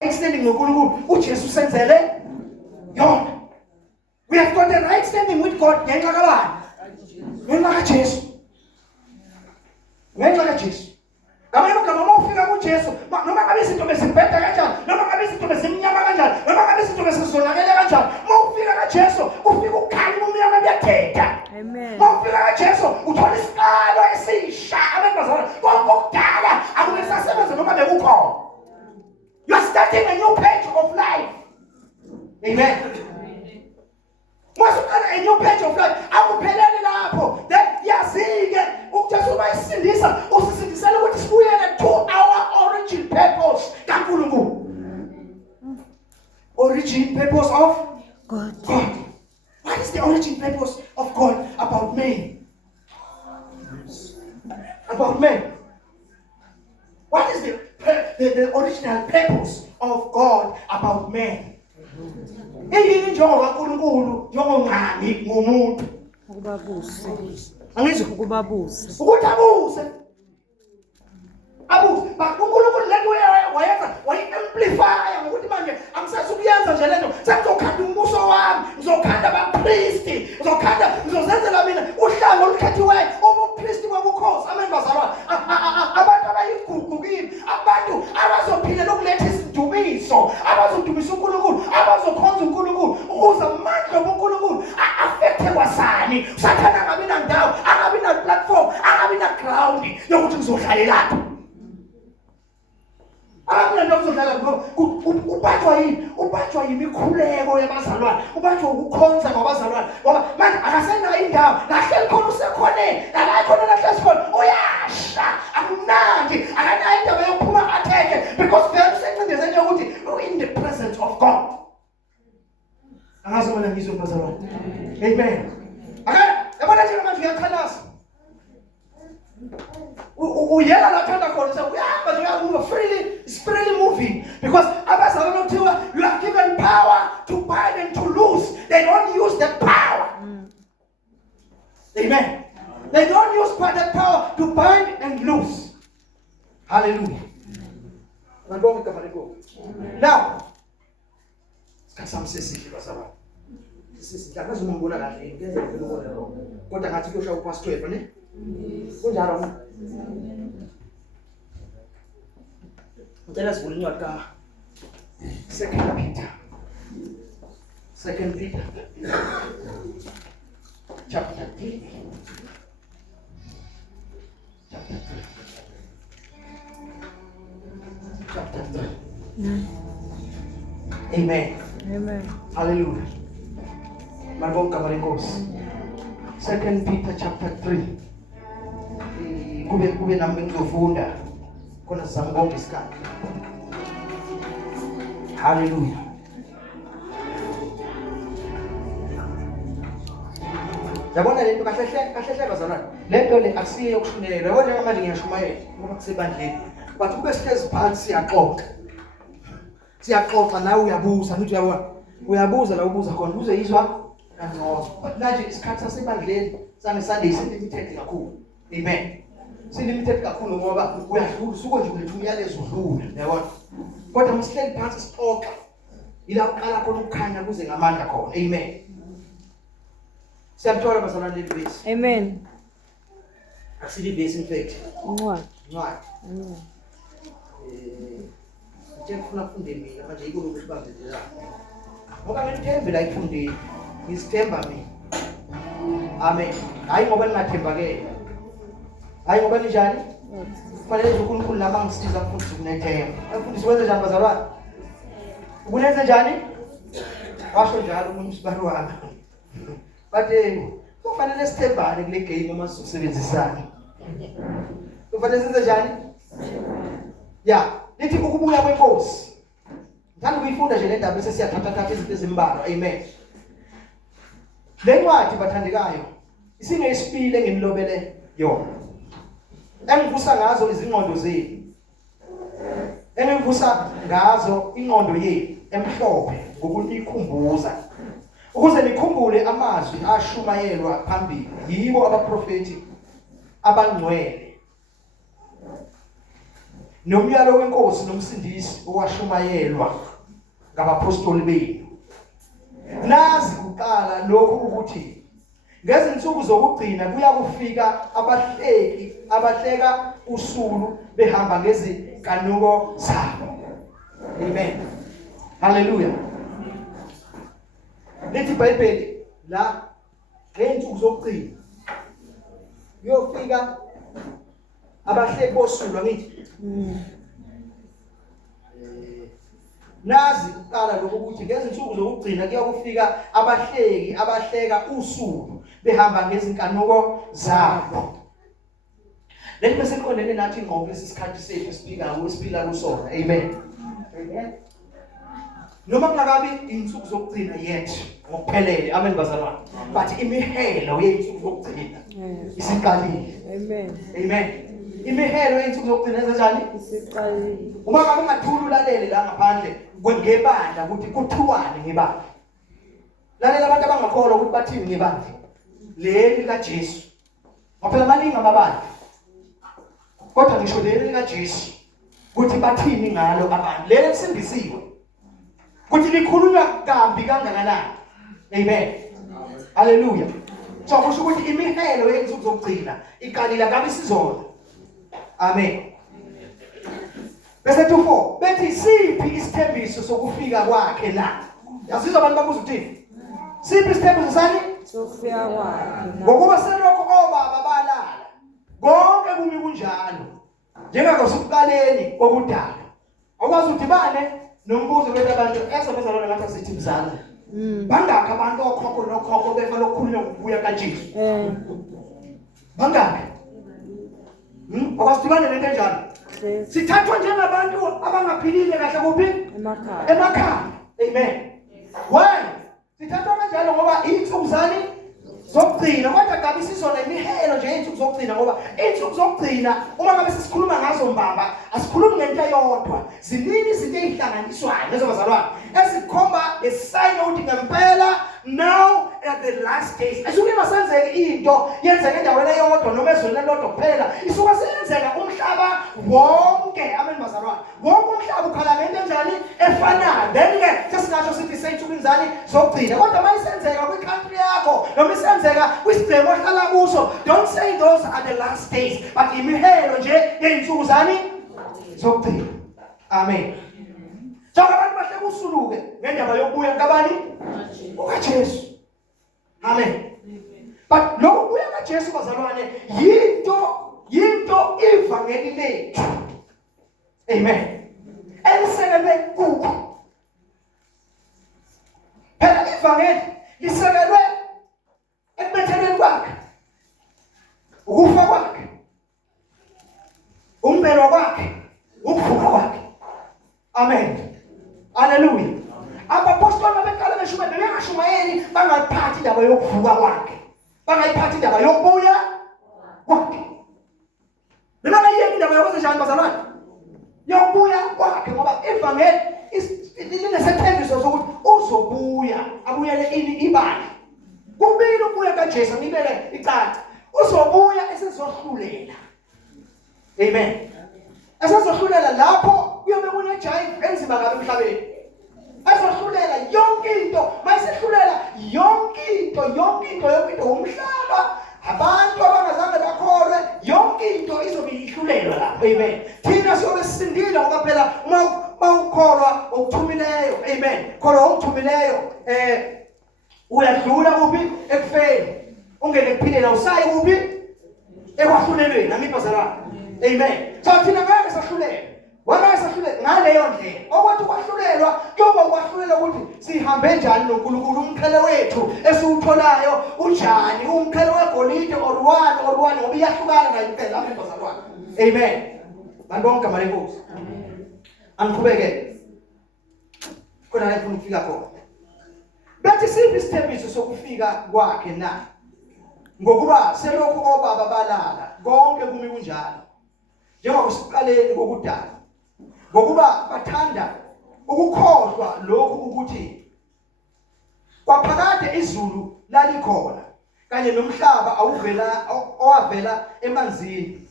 right standing noNkulunkulu uJesu senzele yona. We have got the right standing with God ngenxa kabani? Ngenxa kaJesu. Ngenxa kaJesu. Ngamanye amagama uma ufika kuJesu, noma ngabe izinto bezibheda kanjani, noma ngabe izinto bezimnyama kanjani, noma ngabe izinto bezizonakele kanjani, uma ufika kaJesu, ufika ukukhala umnyama buyathetha. Amen. Uma ufika kaJesu, uthola isiqalo esisha. Abantwana konke okudala akunesasebenza noma bekukhona. You are starting a new page of life. Amen. Once you start a new page of life, akupheleli lapho. Then yazike uJesu bayisindisa, usisindisela ukuthi sibuyele to our origin purpose kaNkulunkulu. Origin purpose of God. What is the origin purpose of God about me? About me. What is the original purpose of God about man? Yini njengoba uNkulunkulu njengongqangi ngomuntu Ukubabuse. angizwe Ukubabuse. ukuthi abuse but uNkulunkulu lento wayenza wayi-amplifya ngokuthi manje angisazukuyenza nje lento sengizokhanda umbuso wami ngizokhanda abapristi ngizozenzela mina uhlanga olukhethiweyo ubupristi bobukhosi amen bazalwane abantu abayigugu kimi abantu abazophilela ukuletha isidumiso abazodumisa uNkulunkulu abazokhonza uNkulunkulu ukuze amandla obuNkulunkulu a-affecte kwasani usathana angabi nandawo angabi na-platform angabi na-ground yokuthi ngizohlalelapha. Ubanjwa yimikhuleko yabazalwane, ubanjwa ukukhonza kwabazalwane ngoba manje akasenayo indawo nahleli khona usekhoneni nala khona nahleli khona uyasha akumnandi akanayo indaba yokuphuma atheke because vele usencindezeni yokuthi in the presence of God. Angazi mina ngizwe bazalwane. Amen. Yabona nje manje uyakhalaza uyela laphanda khona so uyahamba nje uyamove freely. It's freely moving because abazalwane kuthiwa you are given power to bind and to loose. They don't use that power. Amen. They don't use that power to bind and loose. Hallelujah. Now sikhathi sesihle bazalwane sisihle akazumbona kahle ngeze ngibona lo kodwa ngathi kuyosha upast 12 ne kunjalo ngicela sivule incwadi ka Second Peter chapter 3 chapter 3. Amen. Amen. Hallelujah. Marbonga Marikos. Second Peter chapter 3. Kube nami ngizofunda khona sizamubonga isikhathi. Hallelujah. Yabona lento kahle bazalwane. Lento le akusiyo yokushumayela. Yabona manje ngiyashumayela ngoba kusebandleni. But kube sihlezi phansi siyaxoxa nawe uyabuza ngithi uyabona uyabuza la ubuza khona uzoyizwa kancozo. But manje isikhathi sasebandleni sangeSunday silimited kakhulu. Amen. Silimited kakhulu ngoba uyadlula usuke nje ulethe umyalezo udlula yabona. Kodwa masihleli phansi sixoxa ila uqala khona ukukhanya kuze ngamandla khona. Amen. Siyamthola bazalwane lelibesi. Amen. Asilibesi in fact. Incwadi. Amen. Ngifuna ufunde mina manje yiko lokuhlanzelela. Ngoba ngithembe la ifundeni. Ngisithemba mina. Amen. Hayi ngoba ningathembakele. Hayi ngoba njani? Kufanele uNkulunkulu lama ngisiza ukufundisa ukunethemba. Afundisa wenze njani bazalwane? Ukunenza njani? Washo njalo umuntu sibalo wami. Bathe kufanele sithembane kule game uma sisebenzisana. Kufanele senze njani? Yeah. Lithi ukubuya kwenkosi. Ngithanda ukuyifunda nje le ndaba bese siyathatha izinto ezimbalwa. Amen. Le ncwadi bathandekayo isingeyisipili engimlobele yona. Engivusa ngazo izingqondo zenu. Engivusa ngazo ingqondo yenu emhlophe ngokunikhumbuza. Ukuze nikhumbule amazwi ashumayelwa phambili yibo abaprofeti abangcwele. nomyalo wenkosi nomsindisi owashumayelwa ngabapostoli benu. Nazi kuqala lokho ukuthi ngezinsuku zokugcina kuyakufika abahleka usulu behamba ngezinkanuko zabo. Amen. Hallelujah. Lithi iBhayibheli la ngezinsuku zokugcina kuyofika abahleki bosulu ngithi. Nazi kuqala lokho ukuthi ngezinsuku zokugcina kuyakufika abahleki abahleka usulu behamba ngezinkanuko zabo. Lethe bese siqondene nathi ngqo lesikhathi sethu siphila kusona. Amen. Amen. Noma kungakabi insuku zokugcina yethu ngokuphelele, amen bazalwane, but imihelo yeinsuku zokugcina isiqalile. Amen. Amen. Imihelo yeinsuku zokugcina enzenjani? Isiqalile. Uma ngabe ungathula ulalele la ngaphandle ngebandla ukuthi kuthiwani ngebandla. Lalela abantu abangakholwa ukuthi bathini ngebandla. Leli kaJesu. Ngoba maningi amabandla. Kodwa ngisho leli kaJesu ukuthi bathini ngalo abantu. Leli lisindisiwe. Ukuthi likhulunywa kambi kangakanani. Amen. Hallelujah. So kusho ukuthi imihelo yeinsuku zokugcina iqalile ngabe sizona. Amen. Verse 4. Bethi siphi isithembiso sokufika kwakhe la? Yazizwa abantu babuza uthini? Siphi isithembiso sani? Sokufika kwakhe. Ngokuba selokho obaba balala. Konke kumi kunjalo. Njengakosekuqaleni kokudala. Awukwazi udibane nombuzo bethu abantu esebenza lona ngathi sithi mzala. Bangakho abantu okhokho nokhokho befa lokukhulunywa ngokubuya kaJesu. Bangakho. Awusidibane lento enjalo. Sithathwa njengabantu abangaphilile kahle kuphi? Emakhaya. Emakhaya. Amen. Why? Sithathwa kanjalo ngoba insuku zani zokugcina, kodwa ngabe sizona imihelo nje insuku zokugcina ngoba insuku zokugcina uma ngabe sisikhuluma ngazo mbamba asikhulumi ngento eyodwa. Ziningi izinto ezihlanganiswayo nezabazalwane ezikhomba esign ukuthi ngempela now at the last days asuke masenzeke into yenzeke endaweni eyodwa noma ezweni lelodwa kuphela isuka senzeka umhlaba wonke. Amen bazalwane. Wonke umhlaba ukhala ngento enjani efanayo. Then ke sesingasho sithi seyinsukwini zani zokugcina, kodwa mayisenzeka kwicountry yakho noma isenzeka kwisigcemo ohlala kuso, don't say those are the last days, but imihelo nje yeinsuku zani zokugcina. Amen. Jonga abantu bahle kusuluke ngendaba yokubuya kabani? UkaJesu. Amen. But lokho kubuya kaJesu bazalwane yinto ivangeli lethu. Amen. Elisekelwe kuko. Phela ivangeli lisekelwe ekubethelweni kwakhe, ukufa kwakhe, umbelo kwakhe, ukuvuka kwakhe. Amen. Hallelujah. Abapostoli abeqala beshumayela bengashumayeli bangaphathi indaba yokuvuka kwakhe, bangayiphathi indaba yokubuya kwakhe. Bengayiyeki indaba yokwenzenjani bazalwane? Yokubuya kwakhe ngoba ivangeli linesethembiso sokuthi uzobuya abuyele ini ibandla. Kubili ubuya kaJesu ngibele icaca. Uzobuya esezohlulela. Amen. Esezohlulela lapho kuyobe kunejive enzima kabi emhlabeni. Ezohlulela yonke into, mayisehlulela yonke into umhlaba, abantu abangazange bakholwe, yonke into izobe ihlulelwa lapho. Amen. Thina siyobe sisindile ngoba phela uma ukholwa okuthumileyo. Amen. Kholwa okuthumileyo uyadlula kuphi? Ekufeni. Ungene kuphilela usayi kuphi? Ekwahlulelweni. Nami bazalwane. Amen. So thina ngeke sahlulelwe. Wena sahlulelwe ngaleyo ndlela. Okwathi ukwahlulelwa kuyoba ukwahlulelwa ukuthi sihambe njani noNkulunkulu, umqhele wethu esiwutholayo unjani, umqhele wegolide or1 ngoba iyahlukana nayo impela. Amen bazalwane. Amen. Bantu bonke amale Nkosi. Angiqhubeke. Khona la ngifuna ukufika khona. Bethi siphi isithembiso sokufika kwakhe na? Ngokuba selokhu obaba balala konke kumi kunjalo. Njengokusekuqaleni kokudala. Ngokuba bathanda ukukhohlwa lokhu ukuthi kwaphakade izulu lalikhona kanye nomhlaba owavela emanzini,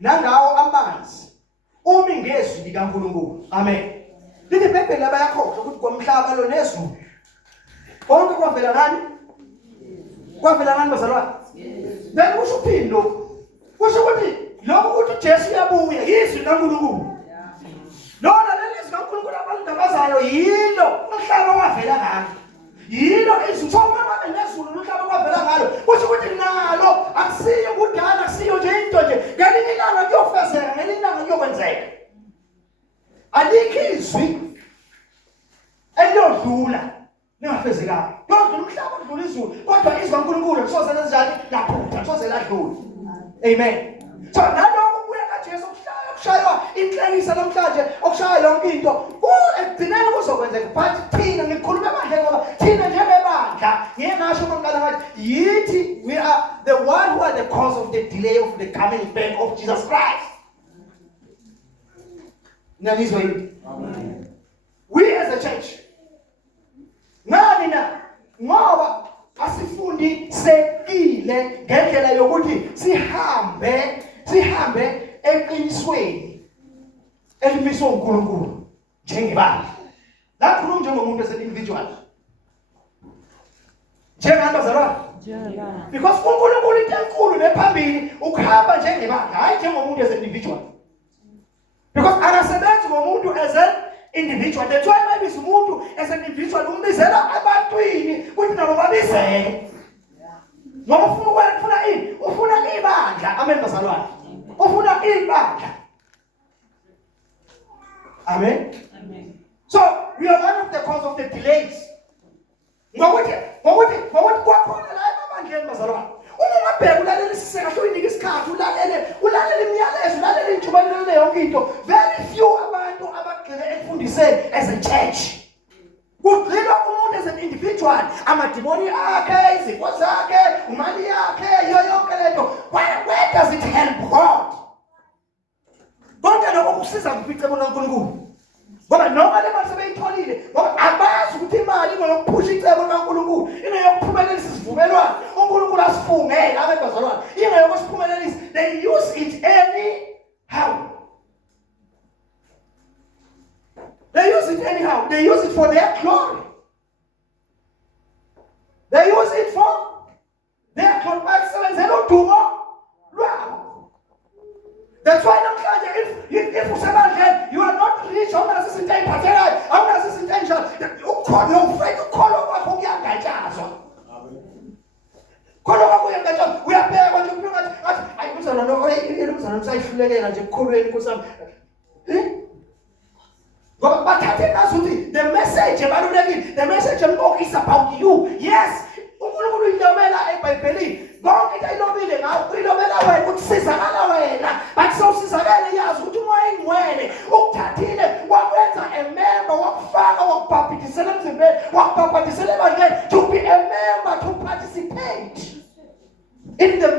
nangawo amanzi umi ngezwi likaNkulunkulu. Amen. Lithi iBhayibheli labayakhohlwa ukuthi kwamhlaba lo nezulu konke kwavela ngani? Kwavela ngani bazalwane? Then kusho uphini lokhu. Kusho ukuthi lokho ukuthi uJesu uyabuya yizwi likaNkulunkulu. Lona lelizwi likaNkulunkulu abalindabazayo yilo umhlaba wavela ngalo. Yilo izwi ngabe nezulu umhlaba wavela ngalo. Kusho ukuthi nalo akusiyo kudala akusiyo nje into nje. Ngelinye ilanga kuyofezeka, ngelinye ilanga kuyokwenzeka. Alikho izwi eliyodlula lingafezekanga. Yodlula umhlaba udlula izulu, kodwa izwi likaNkulunkulu kusoze lenjani laphutha, kusoze ladlula. Amen. So nalokho kubuya kaJesu kushaywa inhlekisa namhlanje okushaya yonke into. Ekugcineni kuzokwenzeka but thina ngikhuluma manje ngoba thina njengebandla ngingasho mangala ngathi yithi we are the one who are the cause of the delay of the coming back of Jesus Christ. Nangizwa yini? Amen. We as a church ngani na ngoba asifundisekile ngendlela yokuthi sihambe eqinisweni elimiswe uNkulunkulu njengebandla. La khuluma njengomuntu as-individual. Njengani bazalwane? Because uNkulunkulu into enkulu nephambili ukuhamba njengebandla, hayi njengomuntu as-individual. Because akasebenzi ngomuntu as an individual. That's why maybe umuntu as an individual umbizela abantwini ukuthi nabo babizele. Ngoba ufuna ini? Ufuna ibandla. Amen bazalwane. Ufuna ibandla. Amen. Amen. So we are one of the cause of the delays. Ngokuthi kwakhona la emabandleni bazalwane. Uma ungabheka ulalela isiseka uyinika isikhathi ulalele imiyalezo ulalele injubayelo yonke into. Very few abantu abagcina ekufundiseni as a church. Kugcina umuntu as an individual, amadimoni akhe, izifo zakhe, imali yakhe, yonke lento. Where does it help God? Konke lokho kusiza kuphica bona uNkulunkulu. Ngoba noma le mali sebeyitholile, ngoba abazi ukuthi imali ngoyokuphusha icebo likaNkulunkulu, ingeyokuphumelelisa isivumelwano. uNkulunkulu asifungele abazalwane. Ingeyokuphumelelisa. They use it anyhow. They use it anyhow. They use it for their glory. They use it for their glory. Excellence. Hello, Dumo. That's why if you are not rich, how does this intend? How does this intention? You call over we are there when you I was on but the message is about you. Yes. By belief. God is ilobile ngawo ilobela wena ukusizakala wena but sowusizakala yazi ukuthi umoyeni wena ukuthathile wakwenza a member wakufaka wakubhabhidisela emzimbeni wakubhabhidisela ebandleni to be a member to participate in the